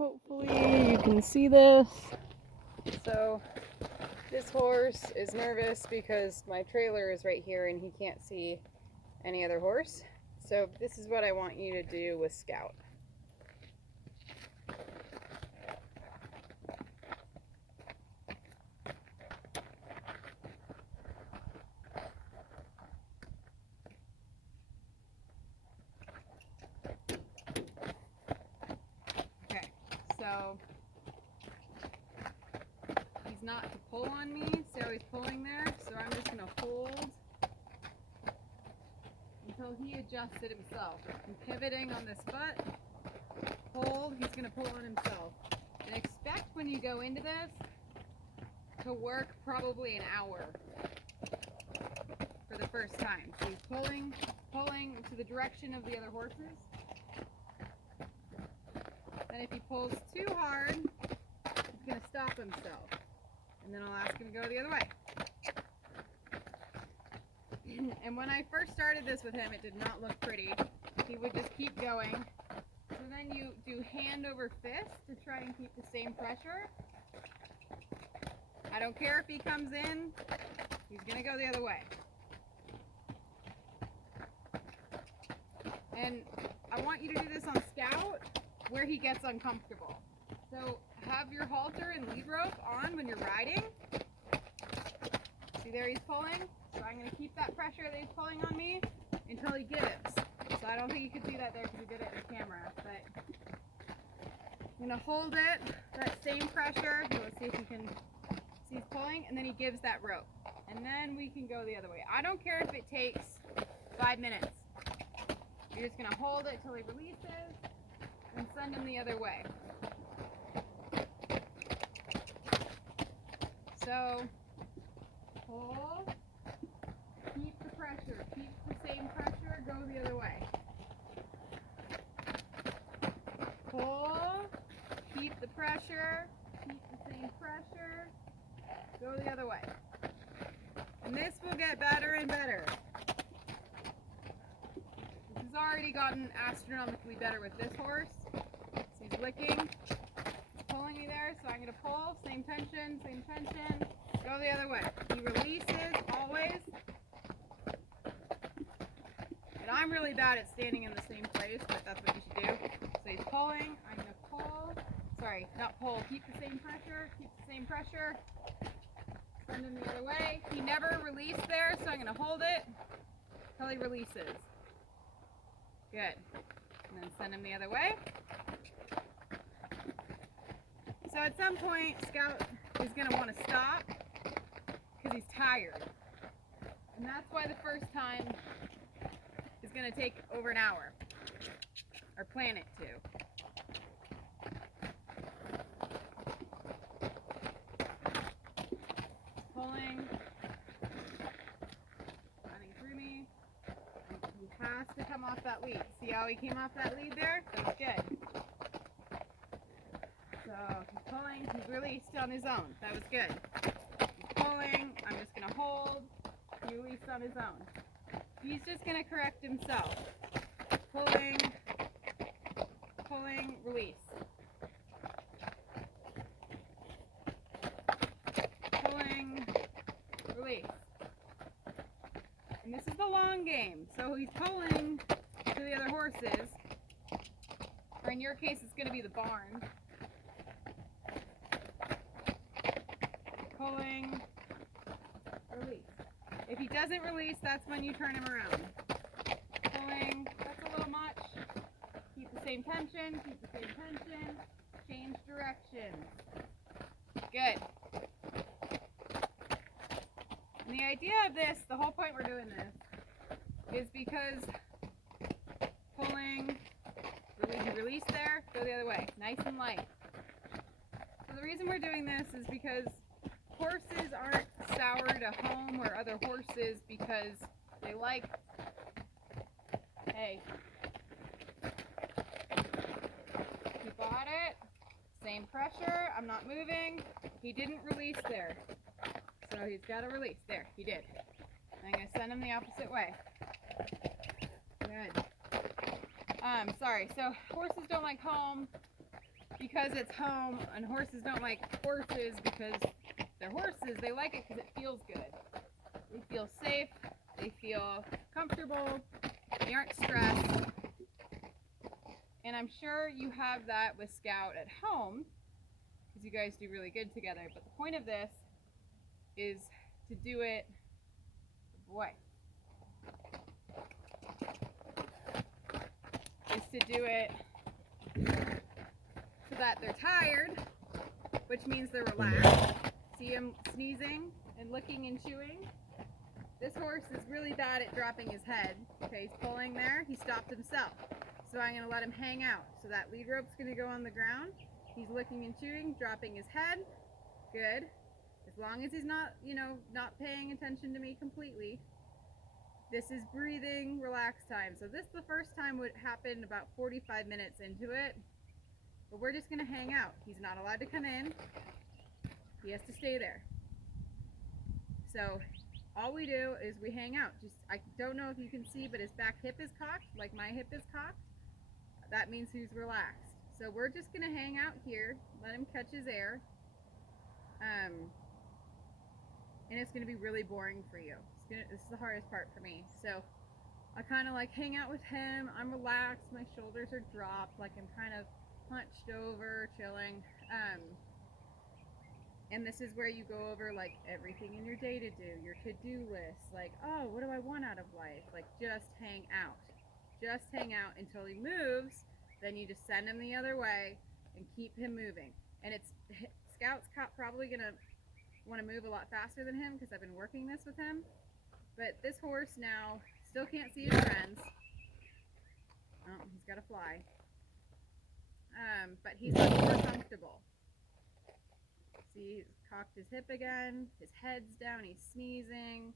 Hopefully you can see this. So this horse is nervous because my trailer is right here and he can't see any other horse. So this is what I want you to do with Scout. Okay, so he's not to pull on me, so he's pulling there, so I'm just gonna hold until he adjusted himself. I'm pivoting on this foot, hold, he's gonna pull on himself. And expect when you go into this to work probably an hour for the first time. So he's pulling to the direction of the other horses. And if he pulls too hard, he's gonna stop himself. And then I'll ask him to go the other way. And when I first started this with him, it did not look pretty. He would just keep going. So then you do hand over fist to try and keep the same pressure. I don't care if he comes in, he's gonna go the other way. And I want you to do this on Scout where he gets uncomfortable. So have your halter and lead rope on when you're riding. See there he's pulling? So I'm going to keep that pressure that he's pulling on me until he gives. So I don't think you could see that there because he did it in the camera. But I'm going to hold it, that same pressure. Let's see if you can see he's pulling, and then he gives that rope. And then we can go the other way. I don't care if it takes 5 minutes. You're just going to hold it till he releases and send him the other way. So hold, keep the pressure, keep the same pressure, go the other way. Pull, keep the pressure, keep the same pressure, go the other way. And this will get better and better. This has already gotten astronomically better with this horse. So he's licking, he's pulling me there, so I'm going to pull, same tension, go the other way. He releases always. And I'm really bad at standing in the same place, but that's what you should do. So he's pulling, I'm going to pull, sorry, not pull, keep the same pressure, send him the other way. He never released there, so I'm going to hold it till he releases. Good. And then send him the other way. So at some point, Scout is going to want to stop because he's tired. And that's why the first time is going to take over an hour, or plan it to. Pulling, running through me. He has to come off that lead. See how he came off that lead there? That was good. So he's pulling, he's released on his own. That was good. He's pulling, I'm just going to hold. He released on his own. He's just going to correct himself. Pulling, release. Pulling, release. And this is the long game. So he's pulling to the other horses. Or in your case, it's going to be the barn. Pulling, release. If he doesn't release, that's when you turn him around. Pulling, that's a little much. Keep the same tension, change direction. Good. And the idea of this, the whole point we're doing this, is because pulling, release there, go the other way, nice and light. So the reason we're doing this is because horses aren't soured to home or other horses because they like, hey, he got it, same pressure, I'm not moving, he didn't release there, so he's got to release, there, he did. I'm going to send him the opposite way. Good. Sorry, so horses don't like home because it's home, and horses don't like horses because they're horses. They like it because it feels good. They feel safe, they feel comfortable, they aren't stressed. And I'm sure you have that with Scout at home because you guys do really good together. But the point of this is to do it, boy, is to do it so that they're tired, which means they're relaxed. See him sneezing and licking and chewing? This horse is really bad at dropping his head. Okay, he's pulling there. He stopped himself. So I'm going to let him hang out. So that lead rope's going to go on the ground. He's licking and chewing, dropping his head. Good. As long as he's not, not paying attention to me completely. This is breathing, relaxed time. So this the first time would happen about 45 minutes into it. But we're just going to hang out. He's not allowed to come in. He has to stay there. So all we do is we hang out. I don't know if you can see, but his back hip is cocked, like my hip is cocked. That means he's relaxed. So we're just going to hang out here, let him catch his air. And it's going to be really boring for you. This is the hardest part for me. So I kind of like hang out with him. I'm relaxed. My shoulders are dropped. Like I'm kind of hunched over, chilling. And this is where you go over like everything in your day to do, your to-do list. Like, oh, what do I want out of life? Like just hang out. Just hang out until he moves. Then you just send him the other way and keep him moving. And Scout's probably going to want to move a lot faster than him because I've been working this with him. But this horse now still can't see his friends. Oh, he's got to fly. But he's much more comfortable. See, he's cocked his hip again. His head's down. He's sneezing.